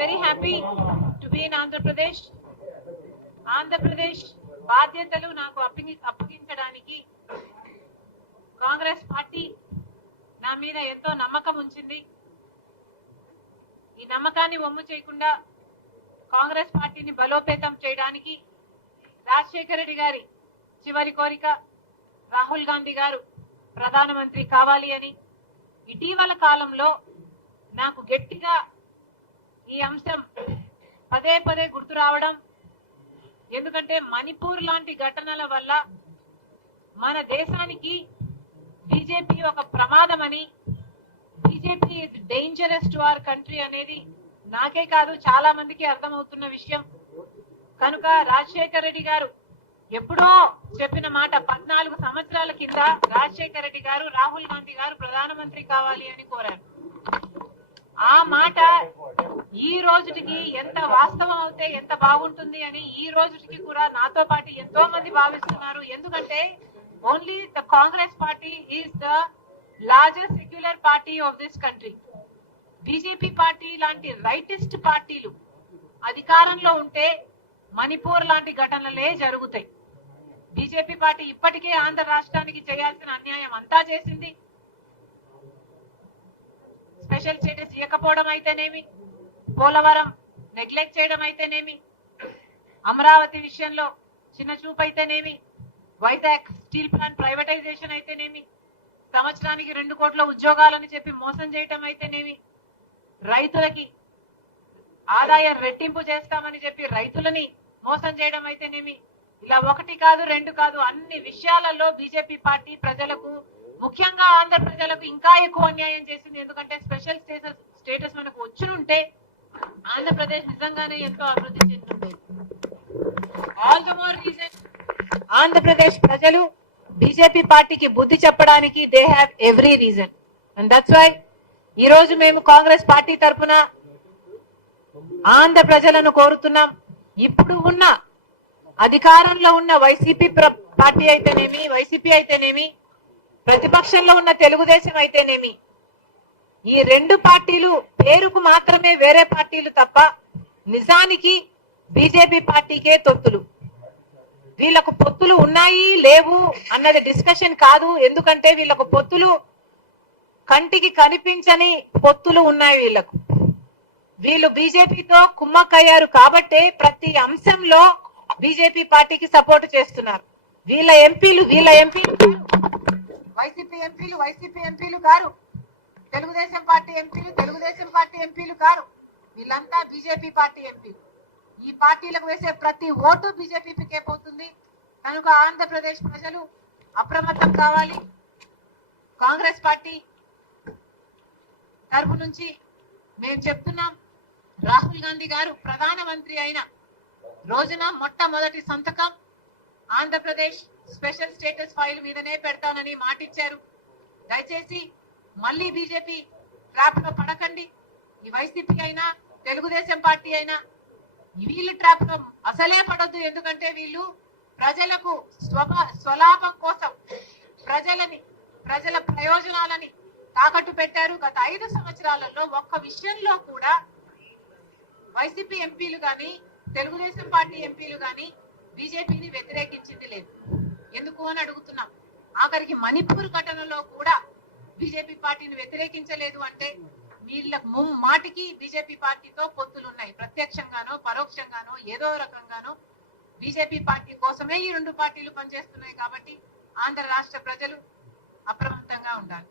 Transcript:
very happy to be in Andhra Pradesh. Andhra Pradesh బాధ్యతలు నాకు అప్పగించడానికి Congress party నా మీద ఎంతో నమ్మకం ఉంచింది. ఈ నమ్మకాన్ని వమ్ము చేయకుండా కాంగ్రెస్ పార్టీని బలోపేతం చేయడానికి రాజశేఖర రెడ్డి గారి చివరి కోరిక రాహుల్ గాంధీ గారు ప్రధానమంత్రి కావాలి అని ఇటీవల కాలంలో నాకు గట్టిగా ఈ అంశం పదే పదే గుర్తు రావడం, ఎందుకంటే మణిపూర్ లాంటి ఘటనల వల్ల మన దేశానికి బీజేపీ ఒక ప్రమాదమని, BJP is dangerous to our country అనేది నాకే కాదు చాలా మందికి అర్థమవుతున్న విషయం. కనుక రాజశేఖర రెడ్డి గారు ఎప్పుడో చెప్పిన మాట 14 సంవత్సరాల కింద రాజశేఖర రెడ్డి గారు రాహుల్ గాంధీ గారు ప్రధానమంత్రి కావాలి అని కోరారు. ఆ మాట ఈ రోజుకి ఎంత వాస్తవం అవుతే ఎంత బాగుంటుంది అని ఈ రోజుకి కూడా నాతో పాటు ఎంతో మంది భావిస్తున్నారు. ఎందుకంటే only the Congress party is the largest secular party of this country. BJP party లాంటి రైటిస్ట్ పార్టీలు అధికారంలో ఉంటే మణిపూర్ లాంటి ఘటనలే జరుగుతాయి. బీజేపీ పార్టీ ఇప్పటికే ఆంధ్ర రాష్ట్రానికి చేయాల్సిన అన్యాయం అంతా చేసింది. స్పెషల్ స్టేటస్ ఇవ్వకపోవడం అయితేనేమి, పోలవరం నెగ్లెక్ట్ చేయడం అయితేనేమి, అమరావతి విషయంలో చిన్న చూపు అయితేనేమి, వైజాగ్ స్టీల్ ప్లాంట్ ప్రైవేటైజేషన్ అయితేనేమి, సంవత్సరానికి 2 కోట్ల ఉద్యోగాలని చెప్పి మోసం చేయటం అయితేనేమి, రైతులకి ఆదాయం రెట్టింపు చేస్తామని చెప్పి రైతులని మోసం చేయడం అయితేనేమి, ఇలా 1 కాదు 2 కాదు అన్ని విషయాలలో బీజేపీ పార్టీ ప్రజలకు, ముఖ్యంగా ఆంధ్ర ప్రజలకు ఇంకా ఎక్కువ అన్యాయం చేసింది. ఎందుకంటే స్పెషల్ స్టేటస్ మనకు వచ్చునుంటే ఆంధ్రప్రదేశ్ నిజంగానే ఎంతో అభివృద్ధి చెందుతుంది. All the more reason Andhra Pradesh ప్రజలు బీజేపీ పార్టీకి బుద్ధి చెప్పడానికి they have every reason. And that's why ఈ రోజు మేము కాంగ్రెస్ పార్టీ తరఫున ఆంధ్ర ప్రజలను కోరుతున్నాం. ఇప్పుడు ఉన్న అధికారంలో ఉన్న వైసీపీ పార్టీ అయితేనేమి, వైసీపీ అయితేనేమి, ప్రతిపక్షంలో ఉన్న తెలుగుదేశం అయితేనేమి, ఈ 2 పార్టీలు పేరుకు మాత్రమే వేరే పార్టీలు తప్ప నిజానికి బీజేపీ పార్టీకే తొత్తులు. వీళ్ళకు పొత్తులు ఉన్నాయి లేవు అన్నది డిస్కషన్ కాదు. ఎందుకంటే వీళ్ళకు పొత్తులు కంటికి కనిపించని పొత్తులు ఉన్నాయి. వీళ్ళు బీజేపీతో కుమ్మక్కయ్యారు కాబట్టే ప్రతి అంశంలో బీజేపీ పార్టీకి సపోర్ట్ చేస్తున్నారు. వీళ్ళ ఎంపీలు వైసీపీ ఎంపీలు కారు, తెలుగుదేశం పార్టీ ఎంపీలు కారు, వీళ్ళంతా బీజేపీ పార్టీ ఎంపీలు. ఈ పార్టీలకు వేసే ప్రతి ఓటు బీజేపీకే పోతుంది. కనుక ఆంధ్రప్రదేశ్ ప్రజలు అప్రమత్తం కావాలి. కాంగ్రెస్ పార్టీ తరఫు నుంచి మేము చెప్తున్నాం, రాహుల్ గాంధీ గారు ప్రధానమంత్రి అయిన రోజున మొట్టమొదటి సంతకం ఆంధ్రప్రదేశ్ స్పెషల్ స్టేటస్ ఫైల్ మీదనే పెడతానని మాటిచ్చారు. దయచేసి మళ్ళీ బీజేపీ ట్రాప్ లో పడకండి. ఈ వైసీపీ అయినా తెలుగుదేశం పార్టీ అయినా వీళ్ళు ట్రాప్ లో అసలే పడొద్దు. ఎందుకంటే వీళ్ళు ప్రజలకు స్వలాభం కోసం ప్రజల ప్రయోజనాలని తాకట్టు పెట్టారు. గత 5 సంవత్సరాలలో ఒక్క విషయంలో కూడా వైసీపీ ఎంపీలు గాని తెలుగుదేశం పార్టీ ఎంపీలు గాని బీజేపీని వ్యతిరేకించింది లేదు. ఎందుకు అని అడుగుతున్నాం. ఆఖరికి మణిపూర్ ఘటనలో కూడా బీజేపీ పార్టీని వ్యతిరేకించలేదు అంటే వీళ్ళ మాటికి బీజేపీ పార్టీతో పొత్తులున్నాయి. ప్రత్యక్షంగానో పరోక్షంగానో ఏదో రకంగానో బీజేపీ పార్టీ కోసమే ఈ 2 పార్టీలు పనిచేస్తున్నాయి. కాబట్టి ఆంధ్ర రాష్ట్ర ప్రజలు అప్రమత్తంగా ఉండాలి.